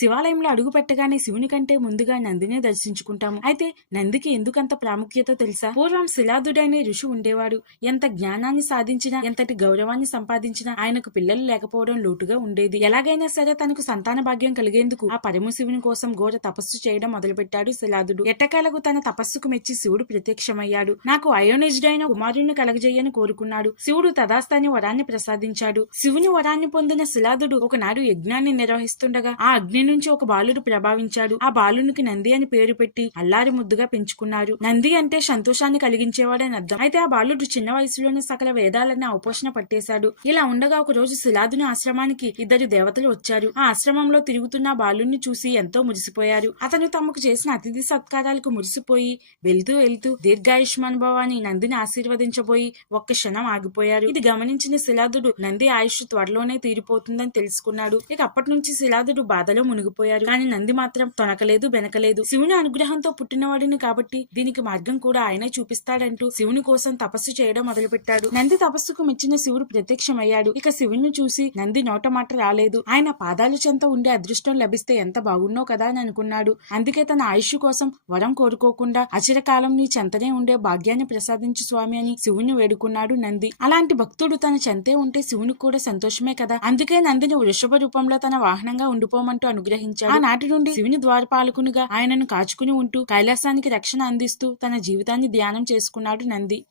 శివాలయంలో అడుగు పెట్టగానే శివుని కంటే ముందుగా నందినే దర్శించుకుంటాము. అయితే నందికి ఎందుకంత ప్రాముఖ్యత తెలుసా? పూర్వం శిలాదుడైన ఋషి ఉండేవాడు. ఎంత జ్ఞానాన్ని సాధించినా, ఎంతటి గౌరవాన్ని సంపాదించినా ఆయనకు పిల్లలు లేకపోవడం లోటుగా ఉండేది. ఎలాగైనా సరే తనకు సంతాన భాగ్యం కలిగేందుకు ఆ పరమశివుని కోసం ఘోర తపస్సు చేయడం మొదలుపెట్టాడు శిలాదుడు. ఎట్టకేలకు తన తపస్సుకు మెచ్చి శివుడు ప్రత్యక్షమయ్యాడు. నాకు అయోనిజుడైన కుమారుణ్ణి కలగజేయని కోరుకున్నాడు. శివుడు తదాస్తాని వరాన్ని ప్రసాదించాడు. శివుని వరాన్ని పొందిన శిలాదుడు ఒకనాడు యజ్ఞాన్ని నిర్వహిస్తుండగా ఆ అగ్ని నుంచి ఒక బాలుడు ప్రభావించాడు. ఆ బాలునికి నంది అని పేరు పెట్టి అల్లారి ముద్దుగా పెంచుకున్నారు. నంది అంటే సంతోషాన్ని కలిగించేవాడని అర్థం. అయితే ఆ బాలుడు చిన్న వయసులోనే సకల వేదాలని ఔపోషణ పట్టేశాడు. ఇలా ఉండగా ఒక రోజు శిలాదుని ఆశ్రమానికి ఇద్దరు దేవతలు వచ్చారు. ఆ ఆశ్రమంలో తిరుగుతున్న బాలుని చూసి ఎంతో మురిసిపోయారు. అతను తమకు చేసిన అతిథి సత్కారాలకు మురిసిపోయి వెళ్తూ వెళ్తూ దీర్ఘాయుష్మాన్ భవాని నందిని ఆశీర్వదించబోయి ఒక్క క్షణం ఆగిపోయారు. ఇది గమనించిన శిలాదుడు నంది ఆయుష్ త్వరలోనే తీరిపోతుందని తెలుసుకున్నాడు. ఇక అప్పటి నుంచి శిలాదుడు బాధలో మునిగిపోయారు. కానీ నంది మాత్రం తొనకలేదు బెనకలేదు. శివుని అనుగ్రహంతో పుట్టినవాడిని కాబట్టి దీనికి మార్గం కూడా ఆయనే చూపిస్తాడంటూ శివుని కోసం తపస్సు చేయడం మొదలుపెట్టాడు. నంది తపస్సుకు మెచ్చిన శివుడు ప్రత్యక్షమయ్యాడు. ఇక శివుని చూసి నంది నోట మాట రాలేదు. ఆయన పాదాలు చెంత ఉండే అదృష్టం లభిస్తే ఎంత బాగున్నో కదా అని అనుకున్నాడు. అందుకే తన ఆయుష్ కోసం వరం కోరుకోకుండా అచిరకాలం నీ చెంతనే ఉండే భాగ్యాన్ని ప్రసాదించు స్వామి అని శివుని వేడుకున్నాడు నంది. అలాంటి భక్తుడు తన చెంతే ఉంటే శివునికి కూడా సంతోషమే కదా. అందుకే నందిని వృషభ రూపంలో తన వాహనంగా ఉండిపోమంటూ అనుగ్రహించాడు. ఆనాటి నుండి శివుని ద్వారపాలకునిగా ఆయనను కాచుకుని ఉంటూ కైలాసానికి రక్షణ అందిస్తూ తన జీవితాన్ని ధ్యానం చేసుకున్నాడు నంది.